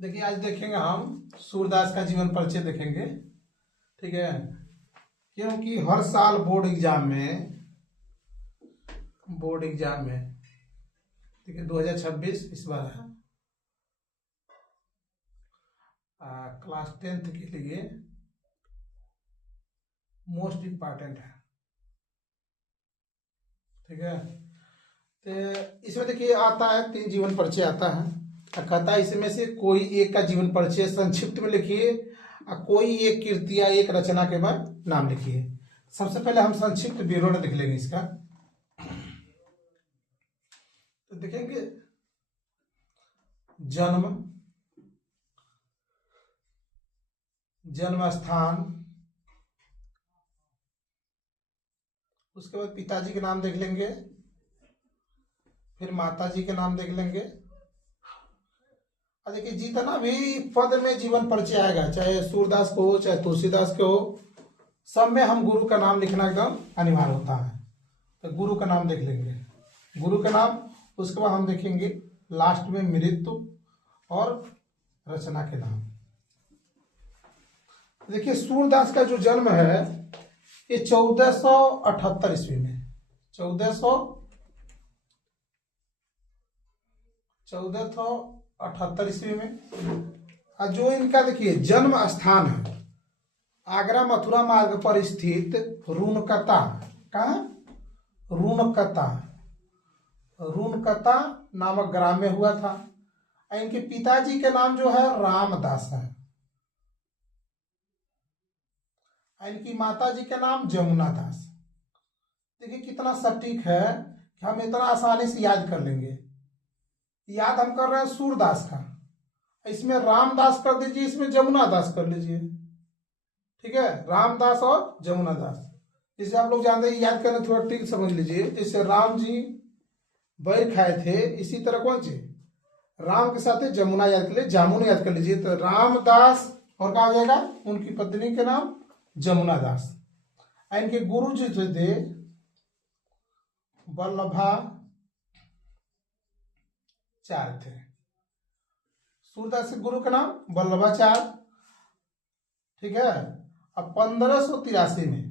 देखिए आज देखेंगे हम सूरदास का जीवन परिचय देखेंगे। ठीक है, क्योंकि हर साल बोर्ड एग्जाम में ठीक है 2026 इस बार है क्लास 10th के लिए मोस्ट इम्पॉर्टेंट है। ठीक है, तो इसमें देखिए आता है 3 जीवन परिचय आता है। कहता है इसमें से कोई एक का जीवन परिचय संक्षिप्त में लिखिए और कोई एक कृति या एक रचना के बाद नाम लिखिए। सबसे पहले हम संक्षिप्त विवरण लिख लेंगे इसका। तो देखेंगे जन्म स्थान, उसके बाद पिताजी के नाम देख लेंगे, फिर माताजी के नाम देख लेंगे। और देखिए जितना भी पद में जीवन परिचय आएगा, चाहे सूरदास को हो चाहे तुलसीदास को हो, सब में हम गुरु का नाम लिखना एकदम अनिवार्य होता है। तो गुरु का नाम देख लेंगे, गुरु का नाम, उसके बाद हम देखेंगे लास्ट में मृत्यु और रचना के नाम। देखिए सूरदास का जो जन्म है ये 1478 ईस्वी में 1478 ईस्वी में। और जो इनका देखिए जन्म स्थान है आगरा मथुरा मार्ग पर स्थित रूनकता। कहाँ? रूनकता नामक ग्राम में हुआ था। इनके पिताजी के नाम जो है रामदास है, इनकी माता जी का नाम जमुना दास। देखिए कितना सटीक है कि हम इतना आसानी से याद कर लेंगे। याद हम कर रहे हैं सूरदास का, इसमें रामदास कर दीजिए, इसमें जमुना दास कर लीजिए। ठीक है, रामदास और जमुना दास, जिसे आप लोग जानते हैं याद करने थोड़ा ट्रिक समझ लीजिए। जैसे राम जी बैर खाए थे, इसी तरह कौन सी राम के साथ जमुना याद कर लीजिए, जामुन याद कर लीजिए। तो रामदास और क्या हो जाएगा उनकी पत्नी के नाम जमुना दास। इनके गुरु जी थे वल्लभाचार्य थे। सूरदास के गुरु का नाम वल्लभाचार्य। ठीक है, अब 1583 में,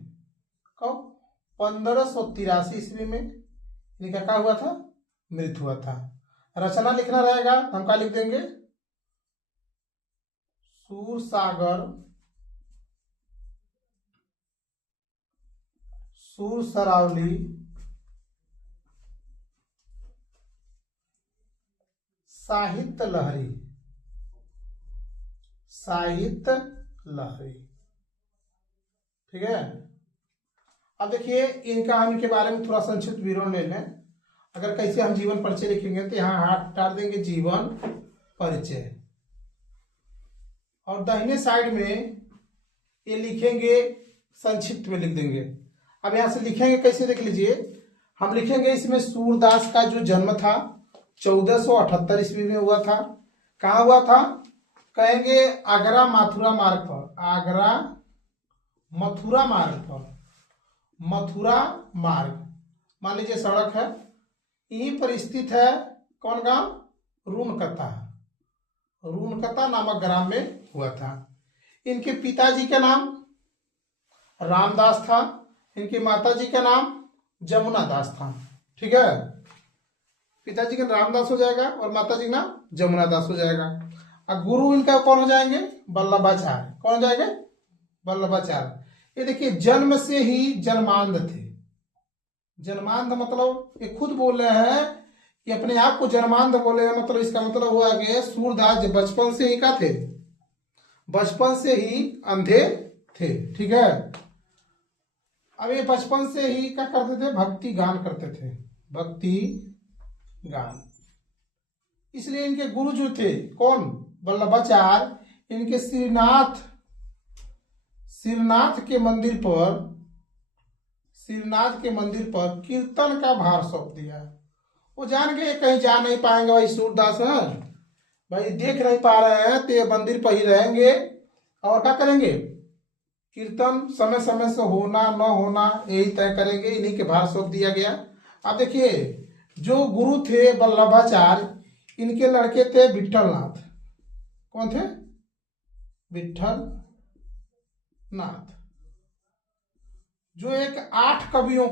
कब? 1583 ईस्वी में इनका क्या हुआ था? मृत्यु हुआ था। रचना लिखना रहेगा, हम क्या लिख देंगे? सूर सरावली साहित्य लहरी। ठीक है, अब देखिए इनका हम इनके बारे में थोड़ा संक्षिप्त विवरण ले लें। अगर कैसे हम जीवन परिचय लिखेंगे तो यहाँ हाथ डाल देंगे जीवन परिचय, और दाहिने साइड में ये लिखेंगे संक्षिप्त में लिख देंगे। अब यहां से लिखेंगे कैसे, देख लीजिए। हम लिखेंगे इसमें सूरदास का जो जन्म था 1478 ईस्वी में हुआ था। कहाँ हुआ था? कहेंगे आगरा मथुरा मार्ग पर। आगरा मथुरा मार्ग मान लीजिए सड़क है, यहीं पर स्थित है कौन गांव? रूनकता नामक ग्राम में हुआ था। इनके पिताजी का नाम रामदास था, इनकी माताजी का नाम जमुना दास था। ठीक है, पिताजी का रामदास हो जाएगा और माताजी का नाम जमुना दास हो जाएगा। और गुरु इनका कौन हो जाएंगे? वल्लभाचार्य। कौन हो जाएंगे? वल्लभाचार्य। ये देखिए जन्म से ही जन्मांध थे। जन्मांध मतलब ये खुद बोल रहे हैं कि अपने आप को जन्मांध बोले हैं, मतलब इसका मतलब हुआ कि सूरदास बचपन से ही क्या थे? बचपन से ही अंधे थे। ठीक है, अब ये बचपन से ही क्या करते थे? भक्ति गान करते थे, भक्ति गान। इसलिए इनके गुरु जो थे कौन? वल्लभाचार्य। इनके श्रीनाथ के मंदिर पर कीर्तन का भार सौंप दिया। वो जान गए कहीं जा नहीं पाएंगे भाई सूरदास है भाई, देख नहीं पा रहे हैं, तो ये मंदिर पर ही रहेंगे और क्या करेंगे? कीर्तन समय समय से होना न होना यही तय करेंगे। इन्हीं के भार सौंप दिया गया। अब देखिए जो गुरु थे वल्लभाचार्य, इनके लड़के थे विट्ठलनाथ। कौन थे? विट्ठलनाथ, जो एक 8 कवियों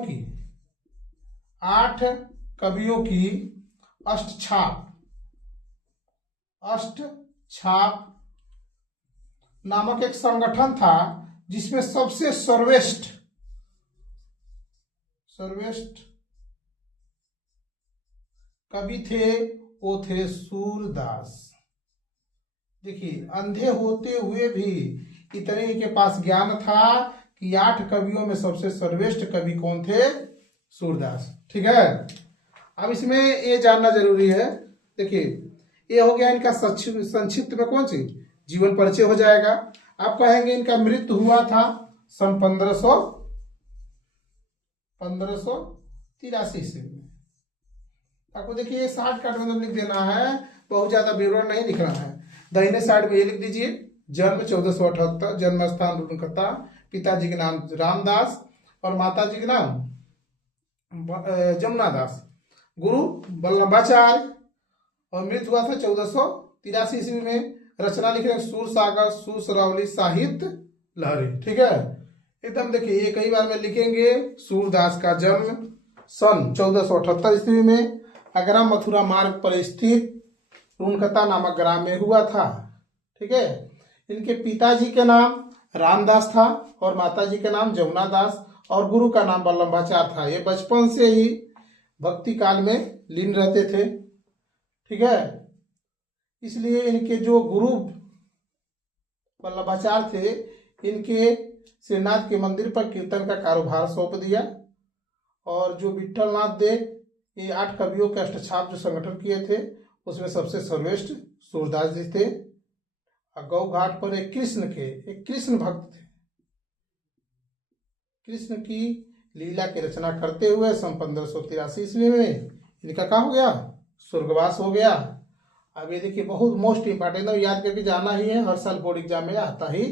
की अष्टछाप नामक एक संगठन था, जिसमें सबसे सर्वश्रेष्ठ कवि थे, वो थे सूरदास। देखिए, अंधे होते हुए भी इतने के पास ज्ञान था कि 8 कवियों में सबसे सर्वश्रेष्ठ कवि कौन थे? सूरदास। ठीक है, अब इसमें ये जानना जरूरी है। देखिए, ये हो गया इनका संक्षिप्त में कौन सी जीवन परिचय हो जाएगा। आप कहेंगे इनका मृत्यु हुआ था सन 1583 ईस्वी में। आपको देखिए शॉर्टकट में लिख देना है, बहुत ज्यादा विवरण नहीं लिखना है। दाहिने साइड में ये लिख दीजिए, जन्म 1478, जन्म स्थान रुनकता, पिताजी के नाम रामदास और माताजी के नाम जमुना दास, गुरु वल्लभाचार्य, और मृत्यु हुआ था 1483 ईस्वी में। रचना लिख रहे हैं सूर सागर, सुर सरावली, साहित्य लहरी। ठीक है, एकदम देखिए ये कई बार में लिखेंगे। सूरदास का जन्म सन 1478 ईस्वी में आगरा मथुरा मार्ग पर स्थित रुनकता नामक ग्राम में हुआ था। ठीक है, इनके पिताजी के नाम रामदास था और माताजी का नाम जमुना दास और गुरु का नाम वल्लभाचार्य था। ये बचपन से ही भक्ति काल में लीन रहते थे। ठीक है, इसलिए इनके जो गुरु वल्लभाचार्य थे, इनके श्रीनाथ के मंदिर पर कीर्तन का कारोबार सौंप दिया। और जो विट्ठलनाथ दे, ये 8 कवियों के अष्टछाप जो संगठन किए थे, उसमें सबसे सर्वश्रेष्ठ सूरदास जी थे। गौ घाट पर एक कृष्ण भक्त थे। कृष्ण की लीला की रचना करते हुए सन 1583 ईस्वी में इनका क्या हो गया? स्वर्गवास हो गया। अब ये देखिए बहुत मोस्ट इंपॉर्टेंट है, याद करके जाना ही है, हर साल बोर्ड एग्जाम में आता है।